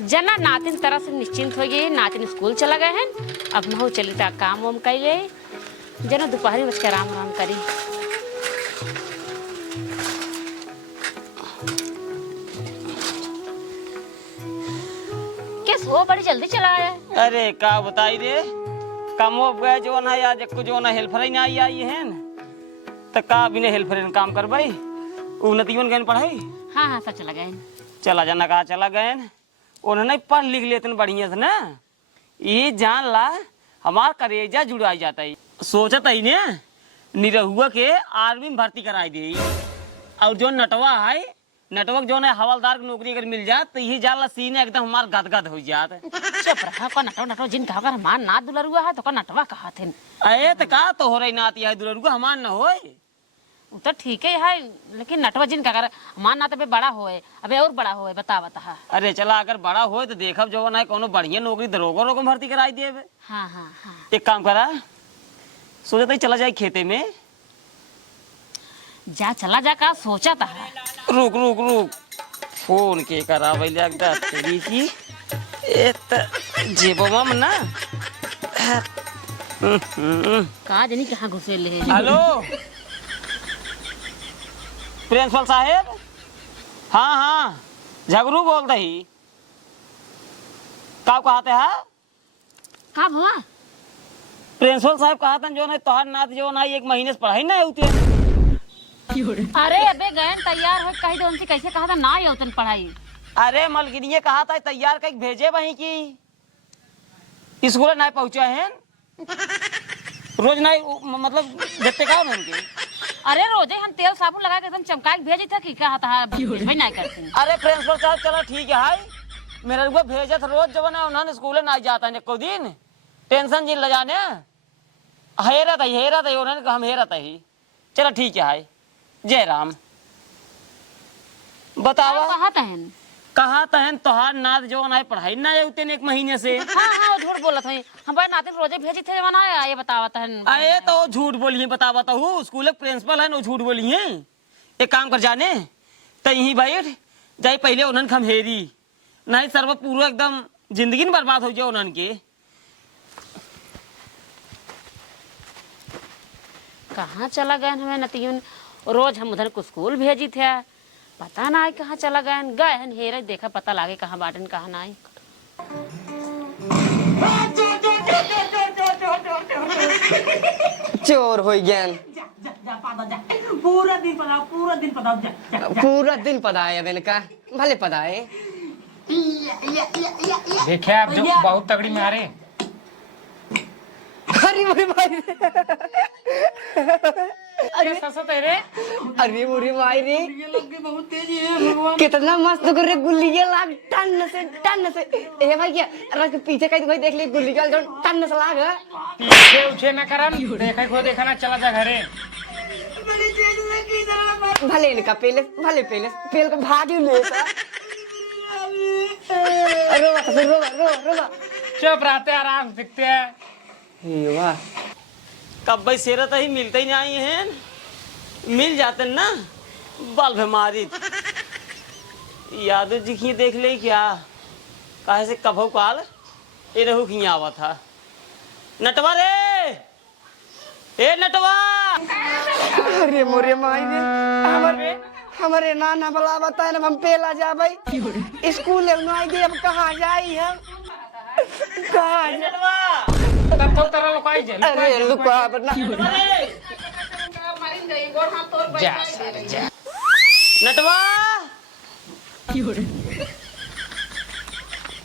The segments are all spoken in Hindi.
जना नातिन तरह से निश्चिंत हो गई। नातिन स्कूल चला गए हैं। अब महू चली था काम वाम कर ले। जना दोपहरी बच के आराम आराम करी। किस वो बड़ी जल्दी चला आया। अरे का बताई रे काम हो गए जो ना आज को जो ना हेल्पर ही ना आई है तो का बिना हेल्पर काम कर भाई उन्नतिवन गए पढ़ाई। हाँ हाँ सब चला गए। चला जाना कहा चला गए उन्होंने पढ़ लिख लेते बढ़िया से ना ये जान ला हमार करेजा जुड़ाई जाता है। सोचत ही ने निरहुआ के आर्मी में भर्ती कराई दे और जो नटवा है नटवक जो है हवलदार की नौकरी अगर मिल जात तो यही जाला सीने एकदम हमार गदगद हो जात। चुप रहा को नटवा नटवा जिन कहा हमार नात दुलरुआ है तो को नटवा कहा थे। अरे तो का तो हो रही नाती है दुलरुआ हमार न होए तो ठीक है लेकिन नटवा जिन का कर हमार नात अबे बड़ा होए अबे और बड़ा होए बता बता। अरे चला अगर बड़ा हो तो देखब जो है कोनो बढ़िया नौकरी दरोगा रोग भर्ती कराई दे। हाँ हाँ हाँ एक काम करा सोचा चला जाए खेते में। जा चला जा का सोचा था। रुक रुक रुक फोन के करा तेरी की जेबों में ना कहा जनी कहाँ घुसे ले। हेलो प्रिंसिपल साहेब। हाँ हाँ झगरू बोलते ही का कहते हैं का भवा प्रिंसिपल साहब कहा था जो ना तोहार नाथ जो ना एक महीने से पढ़ाई ना होती है। अरे अबे गए तैयार हो कही तो उनसे कैसे कहा था ना ये उतन पढ़ाई। अरे मलगिरिये कहा था तैयार कहीं भेजे वहीं की स्कूल नहीं पहुंचा है रोज नहीं मतलब देखते का उनके। अरे रोजे हम तेल साबुन लगा के एकदम चमका के भेजे थे कि क्या था नहीं करते। अरे प्रिंसिपल साहब चलो ठीक है हाय मेरे को भेजे थे रोज जब ना उन्होंने स्कूल नहीं जाता है को दिन टेंशन जिन ले जाने हेरा था उन्होंने कहा हम हेरा था ही। चलो ठीक है हाय जय राम बतावा कहा तहन तोहार नाथ जो ना पढ़ाई ना होते एक महीने से। हाँ हाँ झूठ बोला था हमारे नातिन रोजे भेजी थे बनाया ये बतावा था। अरे तो झूठ बोली बतावा तो हूँ स्कूल प्रिंसिपल है वो झूठ बोली है। एक काम कर जाने तो यहीं बैठ जाए पहले उन्होंने खमहेरी नहीं सर्व पूरा एकदम जिंदगी में बर्बाद हो जाए उन्होंने के। कहाँ चला गए हमें नतीन रोज हम उधर को स्कूल भेजी थे पता ना आई कहाँ चला गए हैं हेरे देखा पता लागे कहाँ बाटन कहाँ ना आई। चोर हो गया पूरा दिन पढ़ाए मैंने कहा भले पढ़ाए। देखे आप जो बहुत तगड़ी मारे। अरे मोरे भाई अरे ससत है रे। अरे मोरे भाई रे कितना मस्त कर रे गुल्लियां लाग टन से ए भाई क्या रख पीछे कहीं कोई देख ले गुल्लियां जो टन से लाग पीछे उछे ना करम देखे को देखा ना चला जा घरे। भले इनका पहले को भाग ही ले रोवा चुप रहते आराम दिखते हैं। हे वाह कब भाई सेरत ही मिलते ही नहीं है मिल जाते ना बाल बीमारी यादव जी की देख ले क्या कहे से कभो काल ये रहू की आवा था नटवा रे ए नटवा। अरे मोरे माई रे हमारे नाना बला बताए ना हम पेला जा भाई स्कूल में आई गई अब कहाँ जाई हम कहाँ नटवा तब तो तरह लुकाई जे। अरे लुका बना जा जा नटवा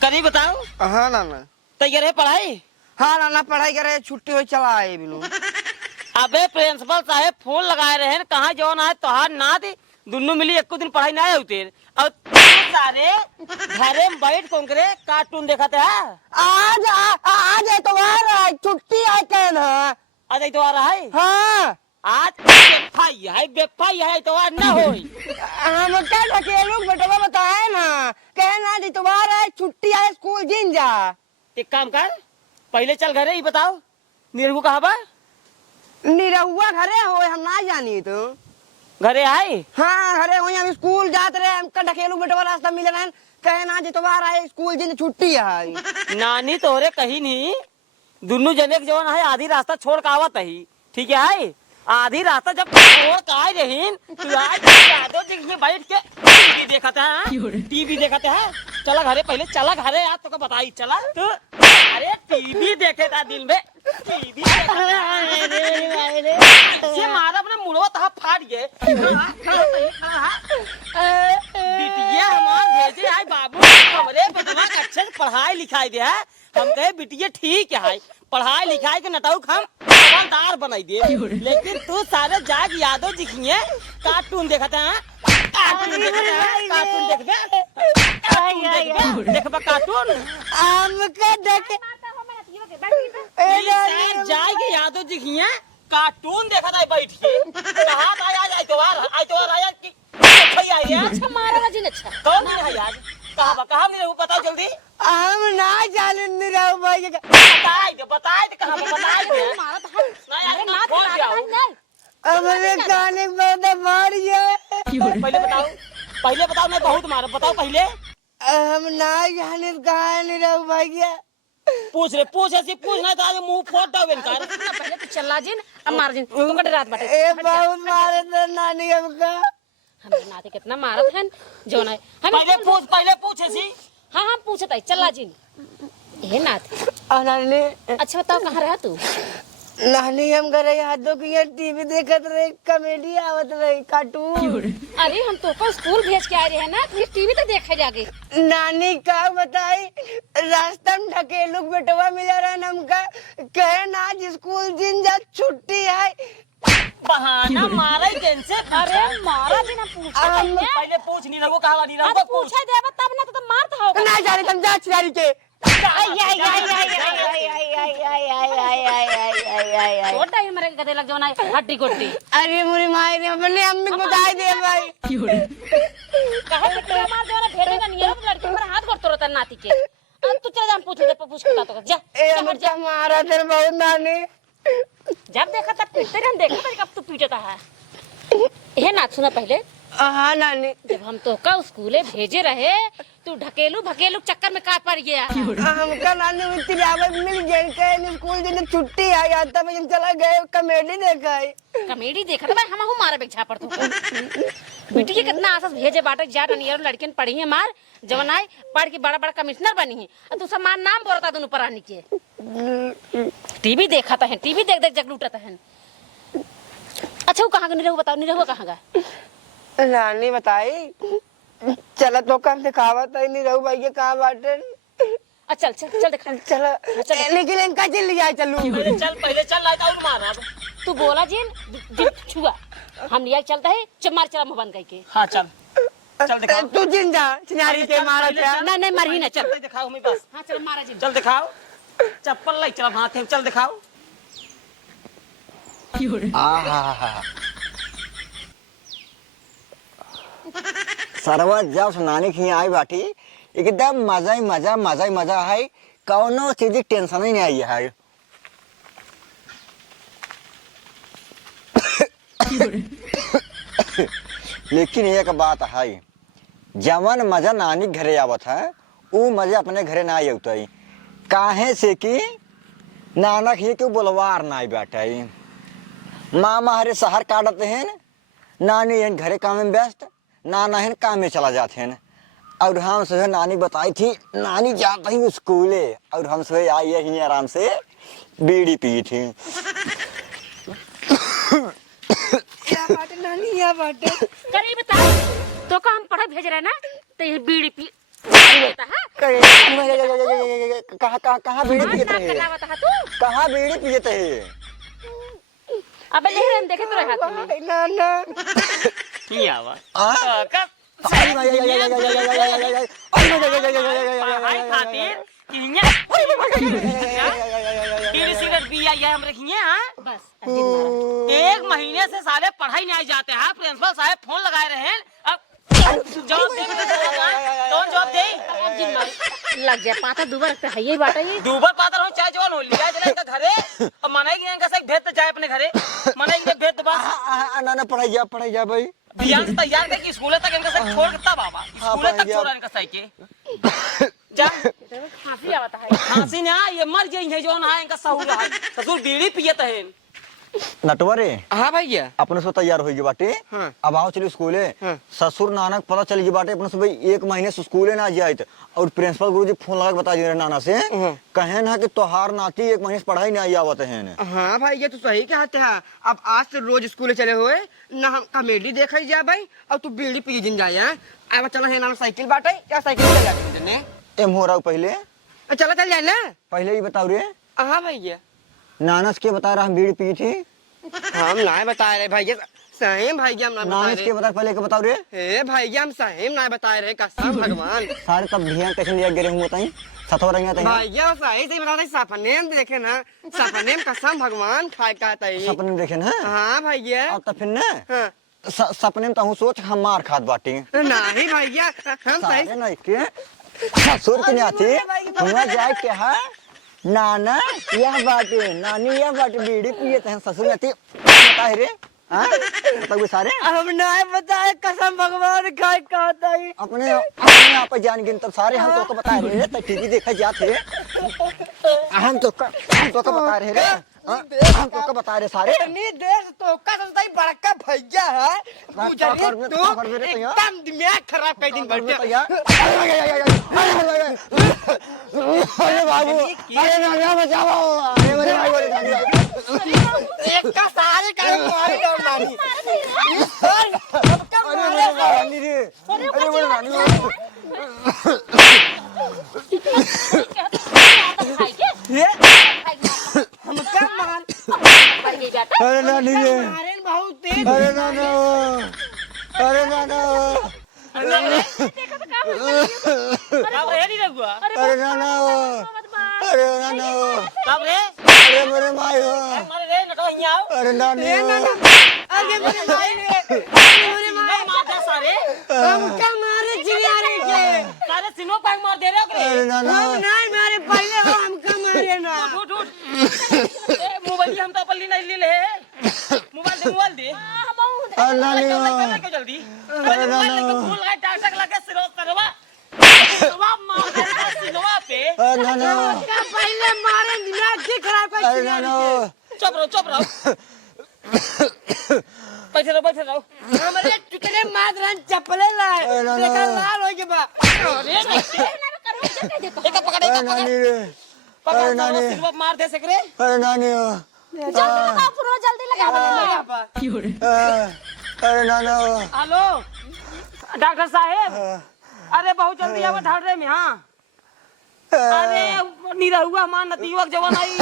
करी बताओ। हाँ नाना तैयार है पढ़ाई। हाँ नाना पढ़ाई करे छुट्टी हो चला आए बिनु। अबे प्रिंसिपल साहब फोन लगाए रहे हैं कहाँ जो ना है तोहार ना दे दोनों मिली एक दिन पढ़ाई ना होते और सारे घरे में बैठ कौन करे कार्टून देखते हैं। आज इतवार छुट्टी है कहना आज इतवार है। हाँ आज बेफाई है इतवार ना हो। हम क्या ढकेलू बेटवा बताए ना कहना इतवार है छुट्टी है स्कूल जिन जा। एक काम कर पहले चल घरे ही बताओ नीरहू कहाँ बा। निरहुआ घरे हो हम ना जानी तो घरे आई हाँ अरे वही हम स्कूल जाते रहे हमका ढकेलू बेटवा रास्ता मिले रहन कहे ना जितवार आए स्कूल जिन छुट्टी है नानी तोहरे कही नहीं, दोनों जने के जवन है आधी रास्ता छोड़ के आवत ही, ठीक है आई आधी रास्ता जब छोड़ के आए रहीन तू आज यादो जी ये बैठ के टीवी देखते हैं, टीवी देखते हैं। चला घरे पहले, चला घरे यार तो बताई चला तू। अरे टीवी देखे था दिन में, टीवी से मारा अपने मुड़वा तहा फाट गए। बिटिया हमार भेजे आई बाबू हमरे बदमा अच्छे से पढ़ाई लिखाई दे है। हम कहे बिटिया ठीक है पढ़ाई लिखाई के नटाउक हम दार बनाई दे, लेकिन तू सारे जाग यादो दिखिए कार्टून देखते हैं, कार्टून देखते हैं, कार्टून देखबा कार्टून हमका ढके जाएगी यादो दिखिए कार्टून देखा था बैठ के कहा था आज आइतवार आया कि आई है। अच्छा मारा जी अच्छा कौन दिन है आज कहा नहीं रहू बताओ जल्दी। हम ना जाने नहीं रहू भाई बताए दे कहां बताए दे मारा था नहीं अरे आज ना खोल था जाओ। नहीं हमरे काने पर मार गया पहले बताओ मैं बहुत मारा बताओ पहले। हम ना जाने कहाँ नहीं रहू भाई पूछ ऐसी पूछना तो आज मुंह फोड़ दो इनकार। पहले तो चला जिन अब मार जिन तुम कटे रात बाटे ए बहुत मारे थे नानी हमका हमारे नाते कितना मारत है जो ना पहले पूछ ऐसी। हाँ हाँ पूछत है चला जिन ये नाते नानी अच्छा बताओ कहाँ रहा तू नानी हम घरे यादों की टीवी देखत रहे कॉमेडी आवत रही कार्टून। अरे हम तो को स्कूल भेज के आ रहे हैं ना फिर टीवी तो देखे जाके। नानी का बताई रास्ता में ढकेलू बेटवा मिला रहा हमका कहे ना आज स्कूल जिन जा छुट्टी है बहाना मारा ही दिन से। अरे मारा जी ना पूछा पहले पूछ नहीं लगो कहा नहीं लगो पूछ पूछा दे तब ना तो मारता होगा ना जाने तुम जा चिरारी के छोटा ही हमारे गधे लग जाओ ना हड्डी गोड्डी। अरे मुरी माई ने अपने अम्मी को बताई दे भाई कहे पिट्टू मार दो ना भेड़ेगा नहीं है लड़की पर हाथ करतो रहता नाती के। अब तू चल जा पूछ दे पूछ के तो जा ए हमका मारा तेरे बहुत नानी जब देखा तब पीटते रहे देखा तब कब तू पीटता है ये ना सुना पहले। हाँ नानी जब हम तो का स्कूले भेजे रहे तू ढकेलू भकेलू चक्कर में का पड़ गया। हमका नानी इतनी आवत मिल गई के स्कूल दिन छुट्टी है या तब हम चला गए कॉमेडी देखा है कॉमेडी देखा था भाई हम हूं मारे बेचा पड़ तू बेटी के कितना आसस भेजे बाटे जा नियर लड़कियन पढ़ी है मार जवन आई पढ़ के बड़ा बड़ा कमिश्नर बनी है और तू सम्मान नाम बोलता दोनों परानी के टीवी देखा था टीवी देख देख जग लूटता है। अच्छा वो कहाँ का नहीं रहू बताओ नहीं रहू कहाँ का नानी बताई चला तो कम दिखावत है नहीं रहू भाई के कहाँ बाटे चल चल चल दिखा चला लेकिन इनका चल लिया चलू चल पहले चल लाता और मार अब तू बोला जिन छुआ हम लिया चलता है चमार चला मुंह बंद करके। हाँ चल चल दिखा तू जिन जा चिनारी के मारा क्या नहीं नहीं मर ही ना चल दिखाओ मेरे पास। हाँ चल मारा जिन चल दिखाओ चप्पल लाई चल हाथ में चल दिखाओ। सरवा जब सुनाने की आई बाटी एकदम मजा ही मजा है कौनो चीज टेंशन ही नहीं आई है। लेकिन एक बात है जवन मजा नानी घरे आवत है वो मजा अपने घरे ना आवत है काहे से कि नानक ही क्यों बोलवार ना बैठे मामा हरे शहर काटते हैं नानी हैं घरे काम में व्यस्त नाना है काम में चला जाते हैं और हम सुबह नानी बताई थी नानी जाती ही स्कूले और हम सुबह आई यही आराम से बीड़ी पी थी। क्या बाटे नानी क्या बाटे करीब बता तो का हम पढ़ा भेज रहे ना तो ये बीड़ी पी लेता है कहाँ बीड़ी पिए थे कहाँ बीड़ी पिए थे अबे ले रहे देखे तो हाथ में नाना नहीं आवा कब पढ़ाई खातिर किन्या बीड़ी सिगरेट पिया ये हम रखिए। हाँ बस एक महीने से साले पढ़ाई नहीं जाते हैं प्रिंसिपल साहब फोन लगाए रहे हैं अब जवाब दे कौन जवाब दे अब जिन लग जाए पाता दुबर रखते है ये बात है दूबर पातर हो चाहे जवान हो लिया जरा इनका घरे अब मनाई कि इनका सही भेज तो जाए अपने घरे मनाई कि भेज तो बस ना पढ़ाई जा भाई बिहान से तैयार करके स्कूल तक इनका सब छोड़ के तब बाबा स्कूल तक भैया। छोड़ा इनका साइकिल जा खांसी आवता है। खांसी ना ये मर जाई है जो ना इनका सहुर है ससुर बीड़ी पियत है नटवरे हाँ भैया अपने से तैयार होगी बाटे हाँ। अब आओ चलिए स्कूले हाँ। ससुर नानक पता चल गई बाटे अपने से भाई 1 महीने से स्कूले ना जाए और प्रिंसिपल गुरुजी फोन लगा के बता दिए नाना से हाँ। कहे ना कि तोहार नाती 1 महीने से पढ़ाई नहीं आवत है हाँ भैया तू सही कहते हैं। अब आज से रोज स्कूल चले हुए ना हम कॉमेडी देख जा भाई और तू बीड़ी पी जिन जाए अब चला है ना साइकिल बाटे या साइकिल चल जाते एम हो रहा पहले चला चल जाए ना। पहले ही बताओ रे हाँ भैया नानस के बता रहा हम बीड़ी पी थी हम ना बता रहे भैया सही भैया हम ना बता नानस के रहे बता पहले के बताओ रे हे भैया हम सही ना बता रहे कसम भगवान सारे तब ध्यान कैसे लिया गिरे हुए ताई सतवा रंग आते हैं भैया सही से बता रहे सपने में देखे ना सपने में कसम भगवान खाए का तई सपने में देखे ना हाँ भैया और तब फिर ना हाँ। सपने में तो सोच हम मार खात बाटी नहीं भैया हम सही सारे नहीं के ससुर के नाती हुआ जाए के है नाना यह बाटे नानी यह बाटे बीड़ी पिए हैं ससुर नाती बता रे हां तब सारे हम नहीं बताए कसम भगवान खाए का तई अपने आप जान गिन तब सारे हम तो बता रहे तो टीवी देखा जाते रे हम तो बता रहे रे हम तो बता रहे सारे इतनी देर तो का सोचता बड़का भैया है गुजरी तो एकदम दिमाग खराब कर दिन बैठ अरे बाबू अरे नाना बचाओ अरे मेरे भाई बोले एक का सारे का मारी का मारी अरे रानी रे अरे मेरे रानी हम का मार अरे नानी रे मारे बहुत तेज अरे नाना अरे नाना अब रे नहीं लगुआ अरे नाना अरे नाना कब रे अरे मेरे माई हो मारे रे नटो हियां अरे नानी आगे मेरे भाई ने मेरे नहीं मार दे सारे हम का मारे चिड़ियारे के सारे सिनो पैक मार दे रे अरे नाना हम नहीं मारे पहले हम का मारे ना उठ उठ ए मोबाइल हम तो पल्ली नहीं ले ले मोबाइल दे अरे नानी क्यों जल्दी अरे नाना फूल लगा टाटक लगा सिरो करवा जवाब मार दे सिनवा पे अरे नाना का पहले मारे दिमाग की खराब कर अरे नाना चुप रहो बैठे रहो हमरे चुकले मादरन चपले लाए अरे ना, ना। देखा लाल हो के बा अरे एक पकड़े अरे नानी रे अरे नानी सिनवा मार दे सकरे अरे नानी जल्दी लगा अरे नाना हेलो डॉक्टर साहब अरे बहुत जल्दी आवा ढाडरे में हां अरे निरहुआ हमार नतीवक जवान आई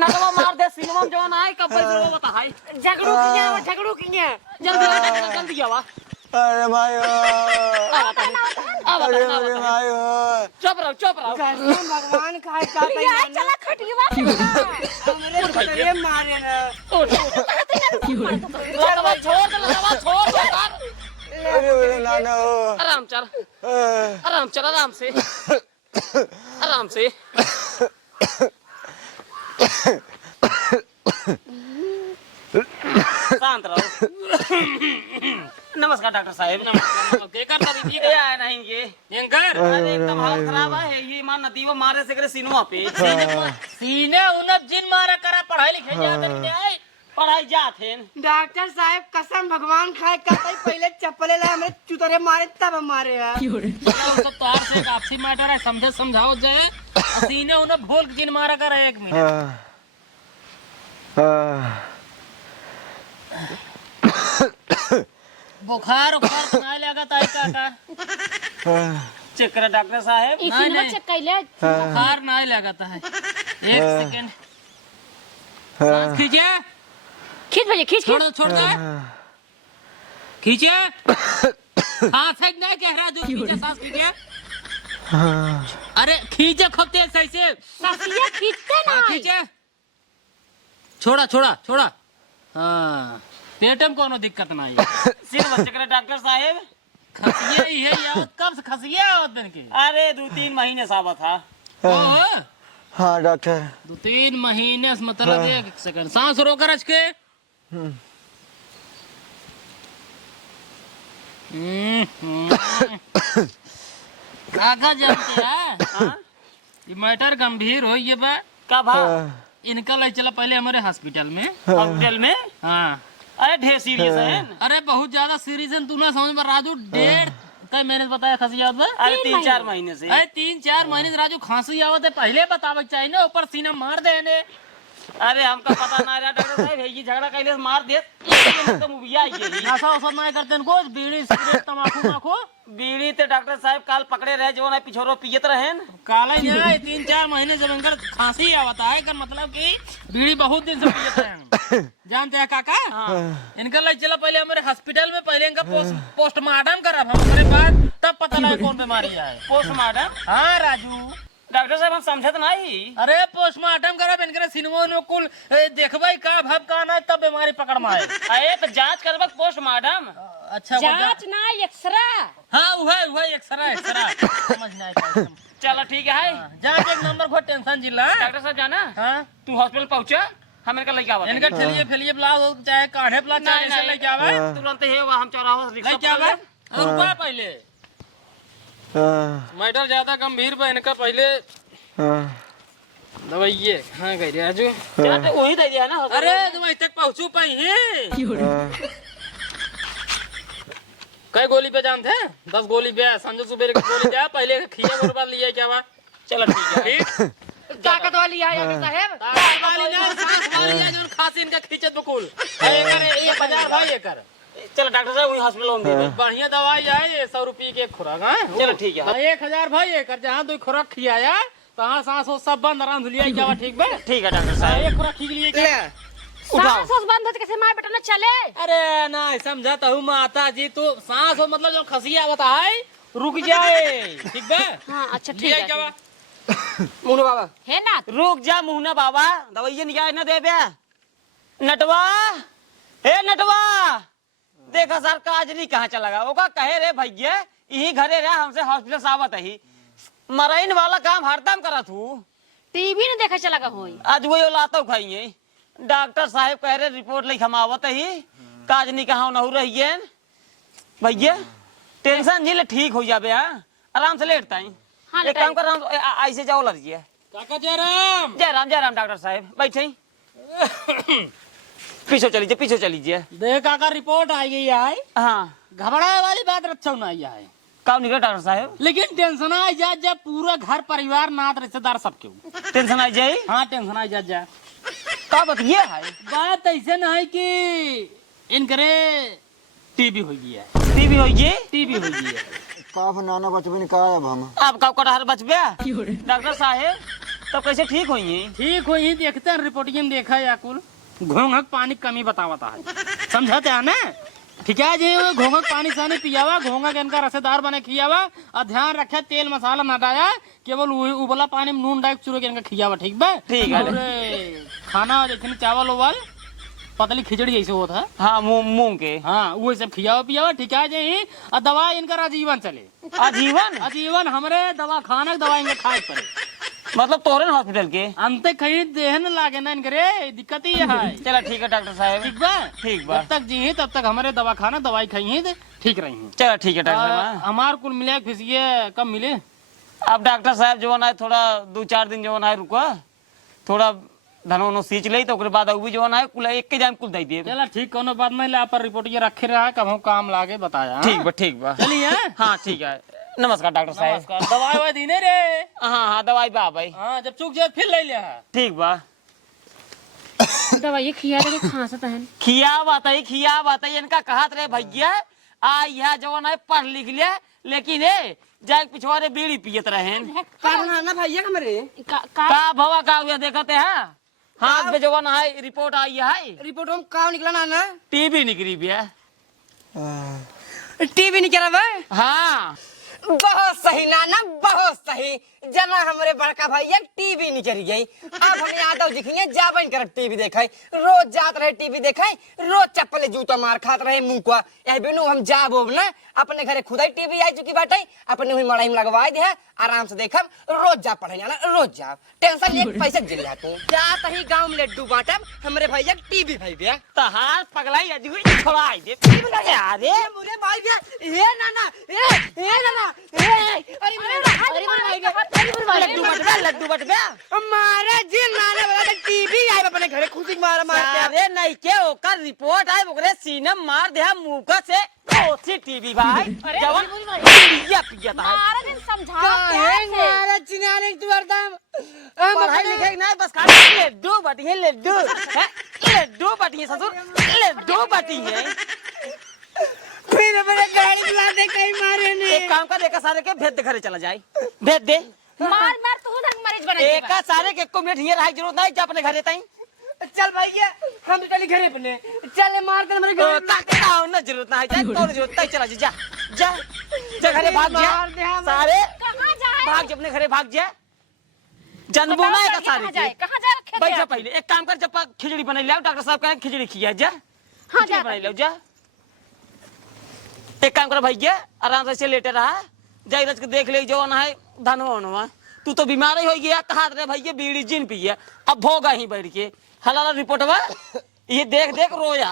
नटवा मार दे सिनेमा में जवान आई कब पैसे बता हाय झगड़ू किया जल्दी आवा अरे माई अरे मेरे माई चुप रहो भगवान खाए का चला खटिया हमरे चुकले मारे ना छोड़ अरे मेरे नाना आराम चल आराम से शांत रहो नमस्कार डॉक्टर साहब के करता दीदी गया है नहीं ये यंकर अरे एकदम हालत खराब है ये मान नदीवा मारे से करे सिनवा पे सीने उन जिन मारा करा पढ़ाई लिखाई जाते नहीं पढ़ाई जाते डॉक्टर साहब कसम भगवान खाए का पहले चप्पले लाए हमरे चुतरे मारे तब मारे है सब तार से एक आपसी मैटर है समझे समझाओ जाए सीने उन्हें भूल जिन मारा कर 1 मिनट बुखार उखार नहीं लगा ताई काका चेक करा डॉक्टर साहब नहीं चेक कर ले बुखार नहीं लगाता है 1 सेकंड सांस खींचे खींच भैया खींच छोड़ दे खींचे हाथ से नहीं कह रहा जो खींचे सांस खींचे अरे खींचे खपते सही से ससिया खींचते ना खींचे छोड़ा हाँ पेट में कोनो दिक्कत नहीं सिर बच्चे करे डॉक्टर साहब खसिए ही है यार कब से खसिए आवत बन के अरे 2-3 महीने साबत था हाँ डॉक्टर 2-3 महीने से मतलब 1 सेकंड सांस रोक रच के काका जानते हैं ये मैटर गंभीर हो ये बा का भा इनका ले चला पहले हमारे हॉस्पिटल में। हॉस्पिटल में? हाँ अरे ढेर सीरियस है। अरे बहुत ज्यादा सीरियस है, तू ना समझ में राजू। 1.5 कई महीने से बताया खांसी आवत है। अरे 3-4 महीने से। अरे 3-4 महीने से राजू खांसी आवत है, पहले बतावे चाहिए ना, ऊपर सीना मार दे ने। अरे हमका पता ना रहा डॉक्टर साहब, ये झगड़ा कैले से मार दे तो मुबिया आई गई। नशा वसा नहीं करते इनको, बीड़ी सिगरेट तमाकू माखो। बीड़ी ते डॉक्टर साहब काल पकड़े रहे जो ना पिछोरो पियत रहे। काला ही नहीं, 3-4 महीने से इनकर खांसी आवत है, कर मतलब कि बीड़ी बहुत दिन से पियत रहे। जानते हैं काका? इनका ले चला पहले हमारे हॉस्पिटल में, पहले इनका पोस्टमार्टम करा हमारे बाद, तब पता लगा कौन बीमारी है। पोस्टमार्टम? हाँ राजू। डॉक्टर साहब हम समझत नहीं। अरे पोस्टमार्टम करब इनके सिनेमा में कुल देखबै का भाव का ना, तब बीमारी पकड़ में आए। अरे तो जांच करबा पोस्टमार्टम। अच्छा जांच ना एक्सरा। हाँ वह एक्सरा समझ नहीं आता। चलो ठीक है। जांच एक नंबर पर टेंशन जिला। डॉक्टर साहब जाना हाँ तू हॉस्पिटल पहुंचा, हम इनका लेके आवा। इनका ठेलिए प्लास चाहे काढ़े प्लास चाहे ऐसे लेके आवे। तुरंत ही हम चौराहा रिक्शा लेके आवे रुपया पहले। मैटर ज्यादा गंभीर बा, इनका पहले दवाइये हाँ गई राजू। तो वही दे दिया ना। अरे दवाई तक पहुंचू पाई है। कई गोली पे जानते हैं? 10 गोली पे संजू सुबेर की गोली पे पहले खिया बर्बाद लिया क्या बात। चलो ठीक है। ठीक ताकत वाली है डॉक्टर साहब। वाली ना सांस वाली है जो खांसी इनका खींचत बकुल। ये करे ये 50 भाई ये कर। चलो डॉक्टर साहब वही हॉस्पिटल में दे। बढ़िया दवाई है ये, 100 रुपये की एक खुराक है। चलो ठीक है। 1000 भाई ये कर, जहाँ 2 खुराक खियाया तहाँ सांस वो सब बंद, आराम से लिया क्या बात। ठीक बा ठीक है डॉक्टर साहब। एक खुराक खींच लिए क्या। सांस बंद होते कैसे मार बेटा ना चले। अरे ना समझाता हूँ माता जी, तो सांस हो मतलब जो खसिया होता है रुक जाए। ठीक बा हाँ अच्छा ठीक लिया है। क्या बा। मुन्ना बाबा है ना रुक जा मुन्ना बाबा, दवाइयाँ निकाल ना दे बे। नटवा हे नटवा, देखा सर काजरी कहाँ चला गया। ओका कहे रे भैया यही घरे रहे, हमसे हॉस्पिटल से आवत ही मराइन वाला काम हरदम करत हूँ। टीवी ने देखा चला गया होई। आज वही लातो खाइए। डॉक्टर साहब कह रहे रिपोर्ट लिख हम आवत ही, काजनी कहाँ न हो रही है। भैया टेंशन झील ठीक हो जाबे। हाँ आराम से लेटता है। हाँ, एक काम कर ऐसे जाओ लड़िए। काका जयराम। जय राम डॉक्टर साहब बैठे। पीछे चलीजिए पीछे चलीजिए। देख काका रिपोर्ट आई गई है। हाँ घबराए वाली बात रक्षा नहीं है, कब निकले डॉक्टर साहब? लेकिन टेंशन आई जा जब पूरा घर परिवार नात रिश्तेदार सबके। टेंशन आई जाए। हाँ टेंशन आई जा का बात ये है? बात ऐसे न है कि इनकरे टीबी हो गई है। टीबी हो गई? टीबी हो गई है। काफ नाना बचबे का अब हम अब कब कटहर बचबे डॉक्टर साहब, तब कैसे ठीक होइए? ठीक हो ही देखते हैं रिपोर्टिंग में देखा है कुल घोंघक पानी कमी बतावता है। समझाते हैं ना। ठीक है जी, घोंघक पानी सानी पियावा, घोंघक इनका रसेदार बने खियावा, और ध्यान रखे तेल मसाला न डाया, केवल उबला पानी में नून डाल चुरो के इनका खियावा। ठीक बा ठीक है। और खाना जैसे चावल उवल पतली खिचड़ी जैसे होता है। हाँ मूंग के। हाँ वो सब खियावा पियावा। ठीक है जी, और दवा इनका आजीवन चले। आजीवन? आजीवन हमरे दवा खाना दवा इनके खाए पड़े। मतलब तोहरे हॉस्पिटल के अंत कहीं देहन लागे ना इनकरे, दिक्कत ही है। चलो ठीक है डॉक्टर साहब। ठीक बा ठीक बा। जब तक जी तब तक हमारे दवा खाना दवाई खाई है ठीक रही। चलो ठीक है डॉक्टर साहब। हमार कुल मिले फिसिए कब मिले। अब डॉक्टर साहब जो है थोड़ा 2-4 दिन जो है रुको, थोड़ा धनो सींच ले, तो उसके बाद अभी जो है कुल एक के जान कुल दे दिए। चला ठीक कोनो बात नहीं, ला पर रिपोर्ट ये रखे रहा कब काम लागे बताया। ठीक बा चलिए। हाँ ठीक है। नमस्कार डॉक्टर साहब। नमस्कार। दवाई ववाई दीने रे। हाँ दवाई बा भाई। हाँ जब चूक जाए फिर ले लिया। ठीक बा। दवाई खिया के खांसत है। खिया बात है इनका कहत रहे भैया आ यह जवान है पढ़ लिख लिया, लेकिन जाए पिछवाड़े बीड़ी पियत रहे। कारण ना भैया हमरे का भवा का हुआ देखते हैं। हाथ पे जवान है रिपोर्ट आई है। रिपोर्ट में का निकला ना टीबी निकली भी है। टीवी निकला बा। हाँ बहुत सही नाना, बहुत सही। जना हमारे बड़का भैया टीवी नहीं चली गई। अब हम यादव दिखिए जाबन कर टीवी देखे, रोज जात रहे टीवी देखे, रोज चप्पल जूता मार खात रहे मुंह को। यही बिनु हम जाबो ना अपने घरे खुद ही टीवी आई चुकी बाटे, अपने हुई मड़ाई में लगवाई दे, आराम से देखब, रोज जा पढ़े जाना, रोज जा, टेंशन एक पैसा जिल जा तू। जा तही गांव में लड्डू बांटब, हमरे भैया टीवी भाई बिया। तहार पगलाई अजूरी छोड़ाई दे अरे मुरे भाई बिया, ए नाना, ए नाना, लड्डू बट गया हमारा जी नाना वाला टीवी आई अपने घरे खुशी मारा मारते। अरे नहीं के ओकर रिपोर्ट आए ओकरे सीने मार दे मुंह से ओसी टीवी भाई जवन पिया पिया था मारा दिन समझाओ काहे प्यार से। मारा चिनारे तू हरदम पढ़ाई लिखाई नहीं बस खाली लड्डू बटिए लड्डू लड्डू बटिए ससुर लड्डू बटिए फिर मेरे गाड़ी चला दे कहीं मारे ने। एक काम कर एक सारे के भेज दे घरे चला जाए भेज दे मार मार तू उधर मरीज बने एक सारे के को मिनट हियर रहा जरूरत नहीं जा अपने घरे ताई चल भैया हम चली घरे अपने, चल मार दे मेरे घरे। का ना जरूरत ना है जा तो जरूरत नहीं चला जा जा जा घरे भाग जा सारे कहां जाए भाग जा अपने घरे भाग जा जन्मो ना एक सारे जाए कहां जाए रखे बैठा पहले एक काम कर जब खिचड़ी बना ले डॉक्टर साहब कहे खिचड़ी खिया जा हां खिचड़ी बना ले जा एक काम कर भैया आराम से लेटे रहा जाई रच के देख ले जो ना है धनवा तू तो बीमार ही हो गया कहा रे भैया बीड़ी जिन पिए अब भोगा ही बैठ के हलाला रिपोर्टवा ये देख देख रोया